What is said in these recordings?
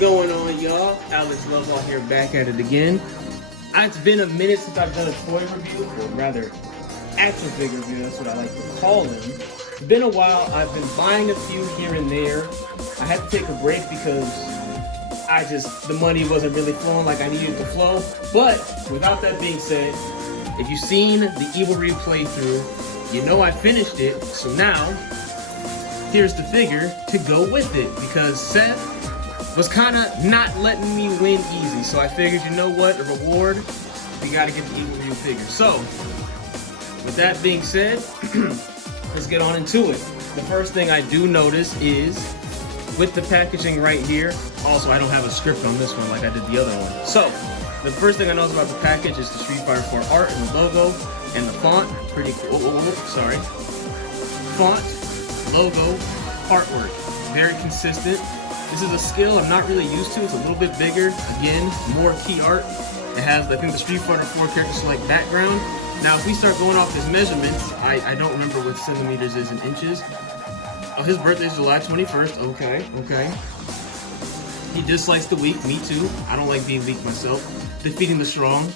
going on, y'all? AlexLovehall here, back at it again. It's been a minute since I've done a toy review, or rather, action figure review, that's what I like to call them. It's been a while. I've been buying a few here and there. I had to take a break because the money wasn't really flowing like I needed to flow. But, without that being said, if you've seen the Evil Ryu playthrough, you know I finished it, so now, here's the figure to go with it, because Seth was kind of not letting me win easy, so I figured, you know what, a reward, we gotta get the Evil Ryu figure. So, with that being said, let's get on into it. The first thing I do notice is, with the packaging right here, also I don't have a script on this one like I did the other one. So, the first thing I notice about the package is the Street Fighter 4 art and the logo and the font. Pretty cool. Sorry. Font, logo, artwork. Very consistent. This is a skill I'm not really used to. It's a little bit bigger. Again, more key art. It has, I think, the Street Fighter 4 character select background. Now, if we start going off his measurements, I don't remember what centimeters is in inches. Oh, his birthday is July 21st. Okay. He dislikes the weak. Me too. I don't like being weak myself. Defeating the strong.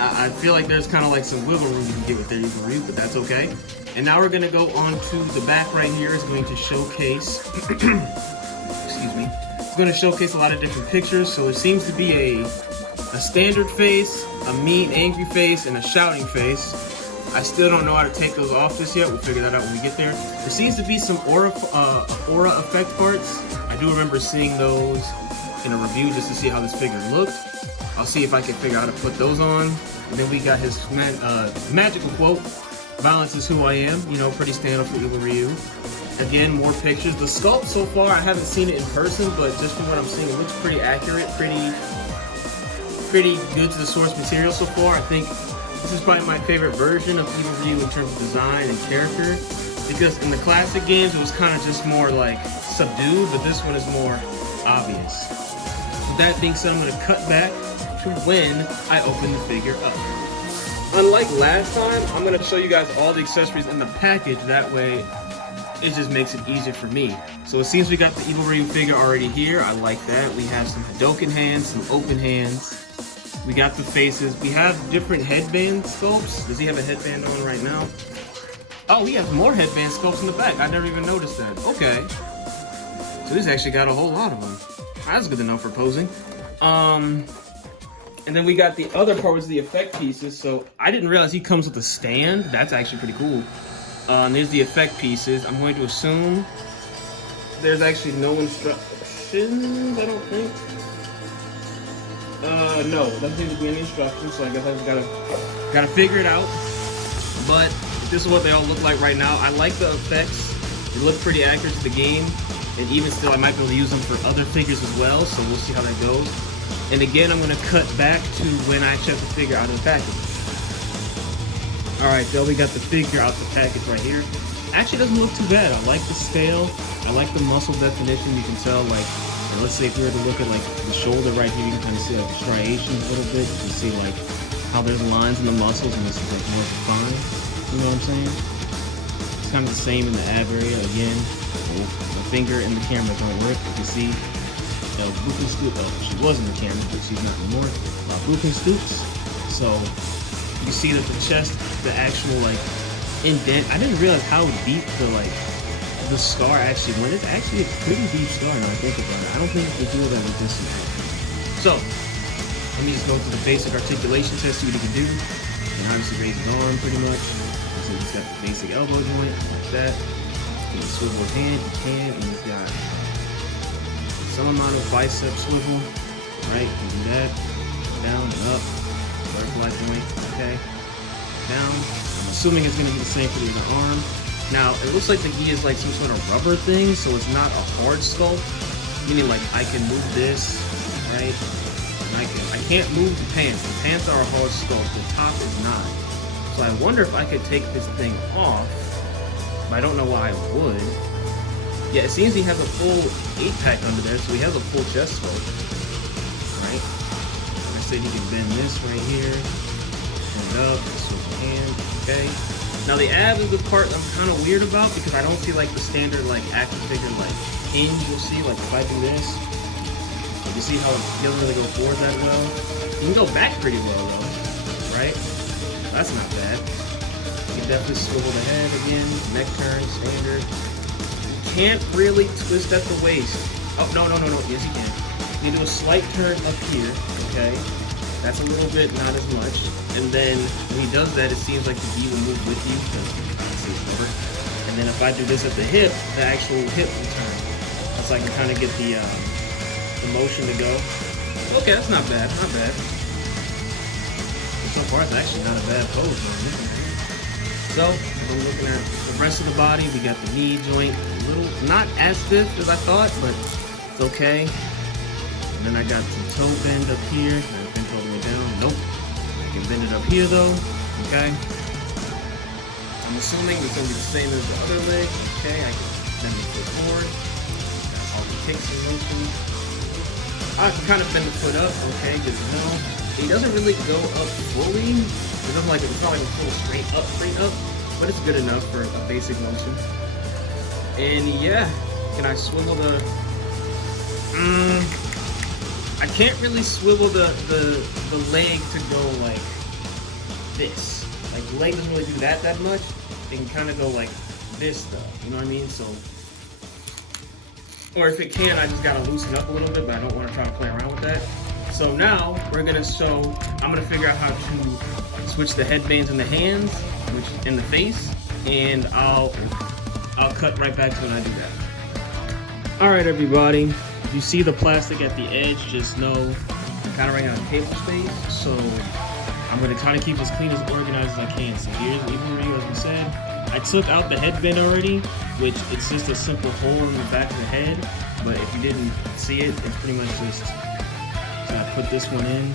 I feel like there's kind of like some wiggle room you can get with their Evil Ryu, but that's okay. And now we're going to go on to the back right here. Is going to showcase... excuse me. It's going to showcase a lot of different pictures. So there seems to be a standard face, a mean, angry face, and a shouting face. I still don't know how to take those off just yet. We'll figure that out when we get there. There seems to be some aura effect parts. I do remember seeing those in a review just to see how this figure looked. I'll see if I can figure out how to put those on. And then we got his magical quote, "Violence is who I am." You know, pretty standard for Evil Ryu. Again, more pictures. The sculpt so far, I haven't seen it in person, but just from what I'm seeing, it looks pretty accurate, pretty good to the source material so far. I think this is probably my favorite version of Evil Ryu in terms of design and character, because in the classic games, it was kind of just more like subdued, but this one is more obvious. With that being said, I'm going to cut back to when I open the figure up. Unlike last time, I'm going to show you guys all the accessories in the package. That way, it just makes it easier for me. So it seems we got the Evil Ryu figure already here. I like that. We have some Hadoken hands, some open hands. We got the faces. We have different headband sculpts. Does he have a headband on right now? Oh, he has more headband sculpts in the back. I never even noticed that. Okay. So he's actually got a whole lot of them. That's good to know for posing. And then we got the other part, was the effect pieces. So I didn't realize he comes with a stand. That's actually pretty cool. And there's the effect pieces. I'm going to assume there's actually no instructions, I don't think. No, doesn't seem to be any instructions, so I guess I just gotta figure it out. But this is what they all look like right now. I like the effects. They look pretty accurate to the game. And even still, I might be able to use them for other figures as well, so we'll see how that goes. And again, I'm gonna cut back to when I check the figure out of the package. Alright, so we got the figure out the package right here. Actually doesn't look too bad. I like the scale. I like the muscle definition. You can tell, like, let's say if we were to look at like the shoulder right here, you can kind of see like the striations a little bit. You can see like how there's lines in the muscles and this is like more defined. You know what I'm saying? It's kind of the same in the ab area. Again, the finger and the camera don't work. You can see she was in the camera, but she's not anymore. Buken Stoops. So you see that the chest, the actual like indent. I didn't realize how deep the scar actually went. It's actually a pretty deep scar now I think about it. I don't think you can do that with this one. So let me just go through the basic articulation test, see what he can do. And obviously raise his arm pretty much. So he's got the basic elbow joint like that. He can swivel his hand, he can, and he's got some amount of bicep swivel. Right, you can do that. Down and up. Butterfly joint, okay. Down. I'm assuming it's gonna be the same for the other arm. Now, it looks like the gi is like some sort of rubber thing, so it's not a hard sculpt. Meaning like I can move this, right? And I can't move the pants. The pants are a hard sculpt, the top is not. So I wonder if I could take this thing off, but I don't know why I would. Yeah, it seems he has a full 8-pack under there, so he has a full chest sculpt. Right? I said he can bend this right here. Turn it up, switch the hand, okay. Now the ab is the part I'm kind of weird about because I don't see like the standard like action figure like hinge you'll see. Like if I do this, You see how it doesn't really go forward that well? You can go back pretty well though, right? That's not bad. You can definitely swivel the head again, neck turn, standard. Can't really twist at the waist. Oh, no. Yes, you can. You do a slight turn up here, okay? That's a little bit, not as much. And then when he does that, it seems like the bee will move with you, because obviously it's over. And then if I do this at the hip, the actual hip will turn. So I can kind of get the motion to go. Okay, that's not bad, not bad. So far, it's actually not a bad pose, man. So, I'm looking at the rest of the body. We got the knee joint, a little, not as stiff as I thought, but it's okay. And then I got some toe bend up here. Can I bend all the way down? Nope. I can bend it up here though, okay. I'm assuming it's gonna be the same as the other leg. Okay, I can bend the foot forward. Got all the kicks and motions. I can kind of bend the foot up, okay, good to know. It doesn't really go up fully. It doesn't like it's not like a full straight up, but it's good enough for a basic motion. And yeah, can I swivel the? I can't really swivel the leg to go like this. Like the leg doesn't really do that much. It can kind of go like this though. You know what I mean? So, or if it can, I just gotta loosen up a little bit, but I don't want to try to play around with that. So now I'm gonna figure out how to switch the headbands in the hands, which in the face, and I'll cut right back to when I do that. All right, everybody. If you see the plastic at the edge, just know I'm kind of running out of table space. So I'm gonna try to keep as clean as organized as I can. So here's the Evil Ryu, as we said. I took out the headband already, which it's just a simple hole in the back of the head. But if you didn't see it, it's pretty much just. So I put this one in.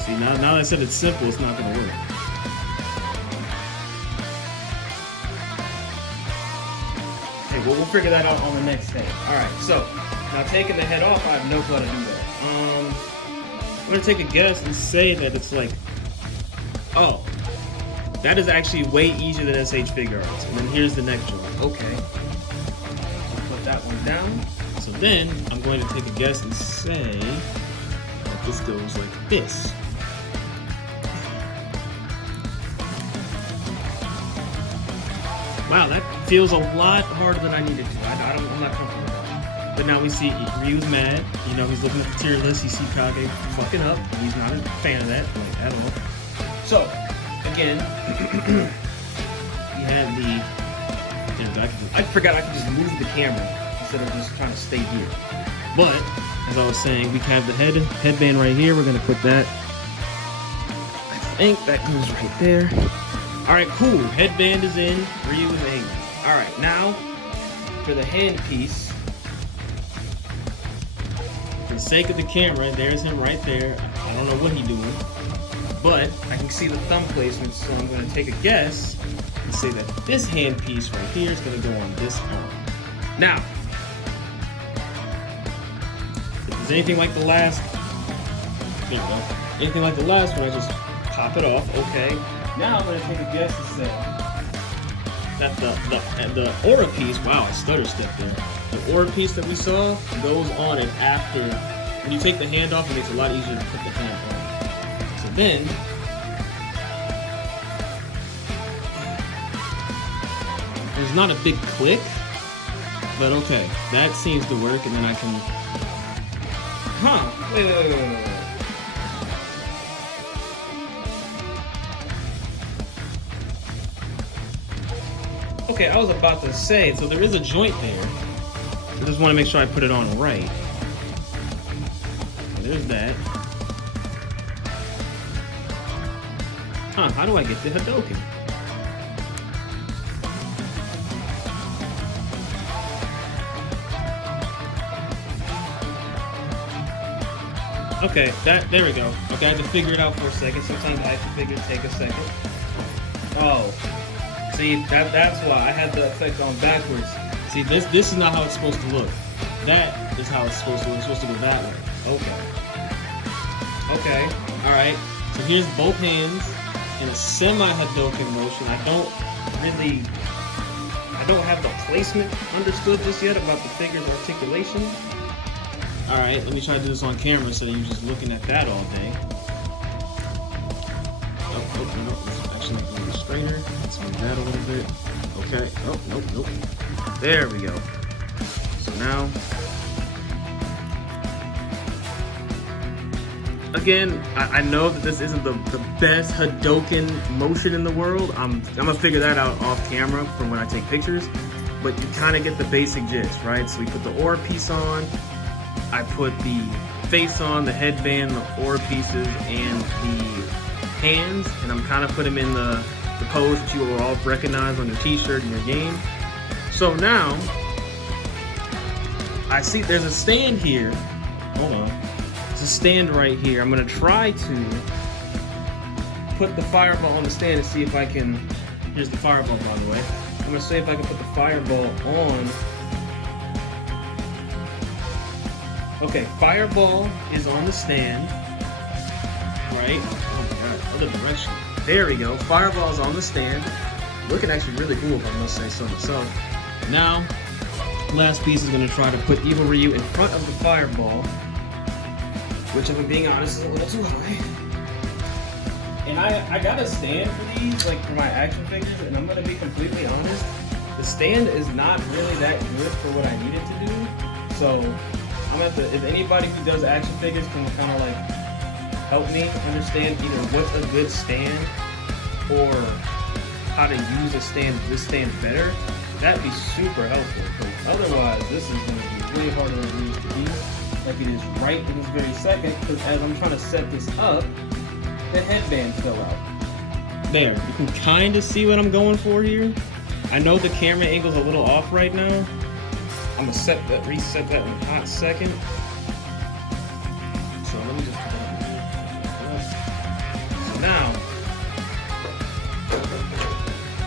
See, now that I said it's simple, it's not gonna work. Okay, well, we'll figure that out on the next day. Alright, so, now taking the head off, I have no clue how to do that. I'm gonna take a guess and say that it's like, oh, that is actually way easier than SH figure arts. And then here's the neck joint. Okay. That one down. So then I'm going to take a guess and say that this goes like this. Wow, that feels a lot harder than I needed to. I'm not comfortable with that. But now we see Ryu's mad. You know, he's looking at the tier list. He sees Kage fucking up. He's not a fan of that, like, at all. So, again, we have the. I forgot I could just move the camera instead of just trying to stay here. But, as I was saying, we have the headband right here. We're going to put that. I think that goes right there. Alright, cool. Headband is in. Ryu is in. Alright, now, for the hand piece. For the sake of the camera, there's him right there. I don't know what he's doing. But, I can see the thumb placement, so I'm going to take a guess and say that this hand piece right here is going to go on this arm. Now, if there's anything like the last, there we go. Anything like the last one, I just pop it off. Okay. Now I'm going to take a guess and say that the aura piece, wow, I stutter stepped there. The aura piece that we saw goes on it after, when you take the hand off, it makes it a lot easier to put the hand on. So then, there's not a big click, but okay, that seems to work, and then I can, wait. Okay, I was about to say, so there is a joint there. I just want to make sure I put it on right. There's that. How do I get the Hadouken? Okay, there we go. Okay, I had to figure it out for a second. Sometimes I have to take a second. Oh. See, that's why I had the effect on backwards. See, this is not how it's supposed to look. That is how it's supposed to look. It's supposed to go that way. Okay. Alright. So here's both hands in a semi-Hadouken motion. I don't have the placement understood just yet about the figure's articulation. All right, let me try to do this on camera so you're just looking at that all day. Oh, no, this is actually a little straighter. Let's move that a little bit. Okay, oh, nope. There we go. So now, again, I know that this isn't the best Hadoken motion in the world. I'm gonna figure that out off camera from when I take pictures, but you kind of get the basic gist, right? So we put the aura piece on, I put the face on, the headband, the aura pieces, and the hands, and I'm kind of putting them in the pose that you will all recognize on your t-shirt in your game. So now, I see there's a stand here. Hold on. There's a stand right here. I'm gonna try to put the fireball on the stand and see if I can, here's the fireball by the way. I'm gonna see if I can put the fireball on. Okay, fireball is on the stand, right? Oh my god, other direction. There we go, fireball is on the stand. Looking actually really cool if I must say so myself. Now, last piece is gonna try to put Evil Ryu in front of the fireball, which if I'm being honest is a little too high. And I got a stand for these, like for my action figures, and I'm gonna be completely honest, the stand is not really that good for what I need it to do. So I'm gonna have to, if anybody who does action figures can kind of like help me understand either what's a good stand or how to use this stand better, that'd be super helpful. Because otherwise, this is gonna be way harder than it needs to be, like it is right in this very second. Because as I'm trying to set this up, the headband fell out. There, you can kind of see what I'm going for here. I know the camera angle's a little off right now. I'm gonna reset that in a hot second. So let me just put that over here. So now,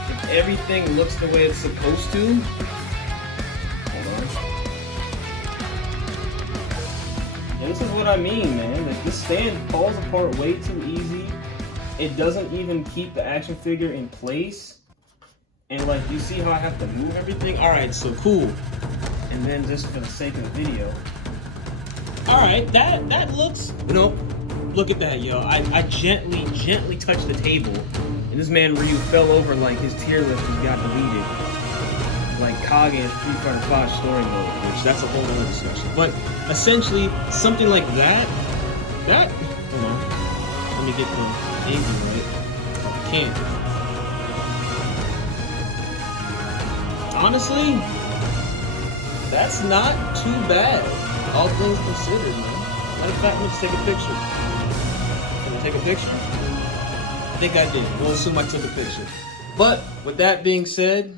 if everything looks the way it's supposed to, hold on. Yeah, this is what I mean, man. Like this stand falls apart way too easy. It doesn't even keep the action figure in place. And like, you see how I have to move everything? All right, so cool. And then just for the sake of the video. All right, that looks, nope. Look at that, yo. I gently touched the table. And this man Ryu fell over like his tier list just got deleted. Like Kage in Street Fighter 5 story mode, which that's a whole other discussion. But essentially, something like that, hold on. Let me get the angle right. I can't. Honestly, that's not too bad, all things considered, man. Matter of fact, let's take a picture. Can I take a picture? I think I did. We'll assume I took a picture. But with that being said,